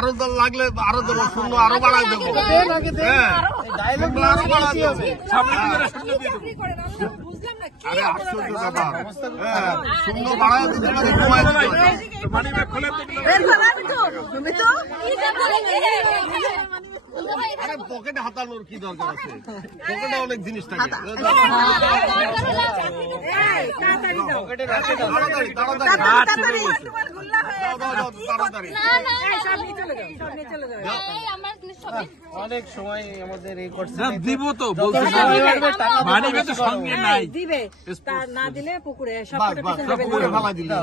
আরো দল লাগলে আরো দেবো, শূন্য আরো বাড়াই দেবো, আরো বাড়াই দেবো। আরে আশ্চর্য ব্যাপার, শূন্য বাড়াই দিতে পারি, কমাই দিতে আরে পকেটে হাতানোর কি দরকার আছে, পকেটে অনেক জিনিস থাকে। অনেক সময় আমাদের এই করছে দিব তো মানিবে তো সঙ্গে নাই, দিবে না দিলে পুকুরে সব পুকুরে ফেলা দিলে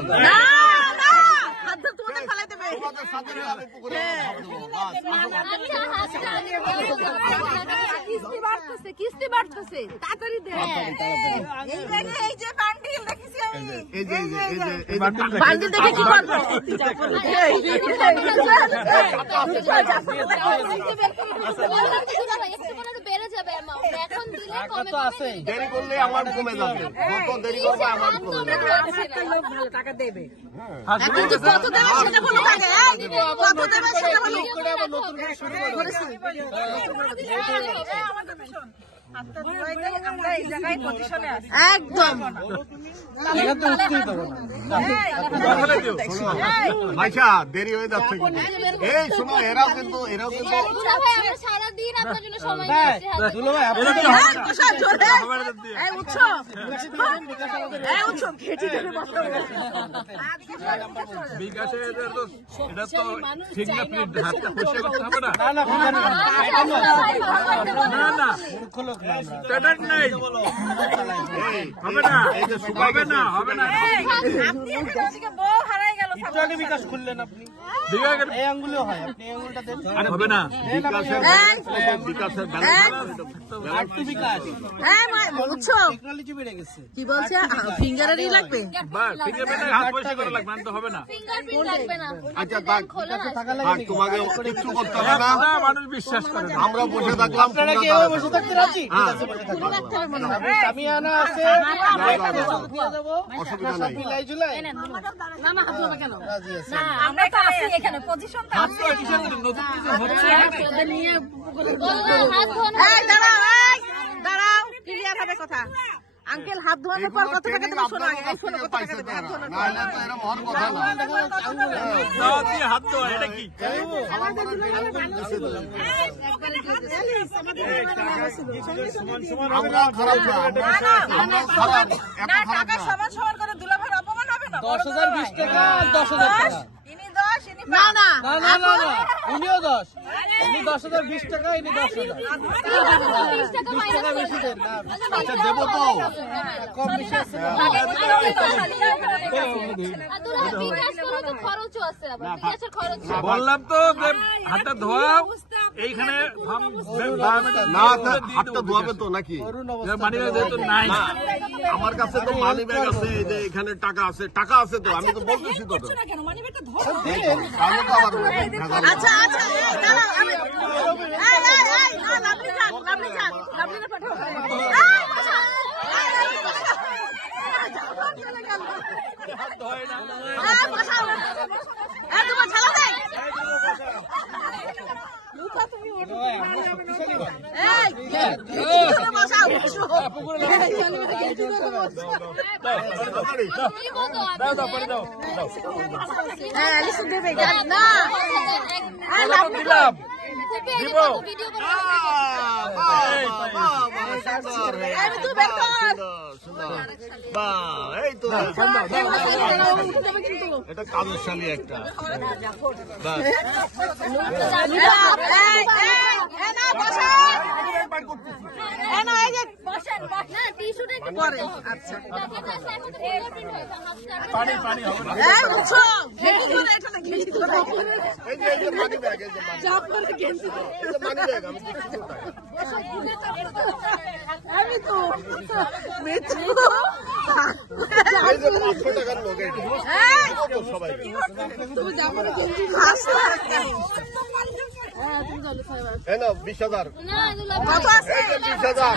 কিস্তি বাড়তেছে তাড়াতাড়ি দে। এই যে বান্ডিল দেখেছি আমি, বান্ডিল দেখে কি করবো? বেড়ে যাবে এখন দিলে কমে আছে, দেরি করলে আমার কমে যাবে, যত দেরি করবে আমার কমে যাবে। লোক ভালো টাকা দেবে, কিন্তু কত দেবে সেটা বলো আগে, কত দেবে সেটা বলো। একদম মাইশা দেরি হয়ে যাচ্ছে কিন্তু, এই শোনো এরাও কিন্তু সারাদিন আপনার জন্য সময় বিকাশে এটা তো ঠিক না, হাতটা পরিষ্কার করতে হবে না, না না পেটেন্ট নেই, হবে না, হবে না, হবে না। বউ হারাই গেল, একটু আগে বিকাশ খুললেন আপনি, এই আঙ্গুলেও হয়, আপনি এই আঙ্গুলটা দেন, আরে হবে না, বিকাশের একটু বিকাশ টেকনোলজি বেড়ে গেছে। কি বলছে ফিঙ্গারেরই লাগবে, ফিঙ্গারপ্রিন্টে হাত পরিষ্কার করা লাগবে, তো হবে না। ফিঙ্গারপ্রিন্ট লাগবে না। আচ্ছা আর তোমাকে কিছু করতে হবে না, মানুষ বিশ্বাস করে না। আমরা বসে থাকলাম, আপনারা কি এভাবে বসে থাকতে রাজি? সামিয়ানা আছে, দিয়ে দেবো, অসুবিধা নাই। জুলাই জুলাই রাজি আছে। আমরা তো আছি এখানে, পজিশন তো আছে। নতুন কিছু হচ্ছে দাঁড়াও ক্লিয়ার হবে কথা। আঙ্কেল হাত ধোয়ানোর পর কত টাকা দেবে? শোনো আগে, এই শোনো কত টাকা দেবে হাত ধোয়ানোর পর। নাহলে তো এরকম হওয়ার কথা না। হাত তো এটা কি আমরা খারাপ না, আমরা খারাপ, এত খারাপ না। সমান সমান করে দুলাভাইয়ের অপমান হবে না? 10,000 20 টাকা 10,000 টাকা, ইনি 10 ইনি না না না না না না, উনিও 10, উনি 10,000 20 টাকা, ইনি 10,000 20 টাকা 20 টাকা বেশি দেন না, আচ্ছা দেবো তো, কম বেশি আছে। খরচও আছে, আবার বিকাশের খরচ। বললাম তো যে হাতটা ধোয়াও, এইখানে না হাতটা ধোয়াবে তো নাকি? মানি যেহেতু নাই, আমার কাছে তো মানি ব্যাগ আছে, এই যে এখানে টাকা আছে, টাকা আছে তো, আমি তো বলতেছি তো। আচ্ছা আচ্ছা দাঁড়াও আমি লাভলি যান লাভলি না পাঠাও তোমার ঝালা দেয় তুমি দেবে না এটা কাজশালী একটা আমি তো 500 টাকার লোক সবাই তুমি যাবো না 20,000 কত আছে 20,000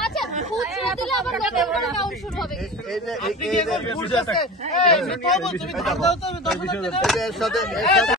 আরে আচ্ছা খুচরো দিলে আবার নতুন করে কাউন্ট শুরু হবে এই যে আপনি কি এখন ঘুরতেছে? এই, তুমি পাবো, তুমি ধার দাও তো, আমি 10,000 টাকা। এর সাথে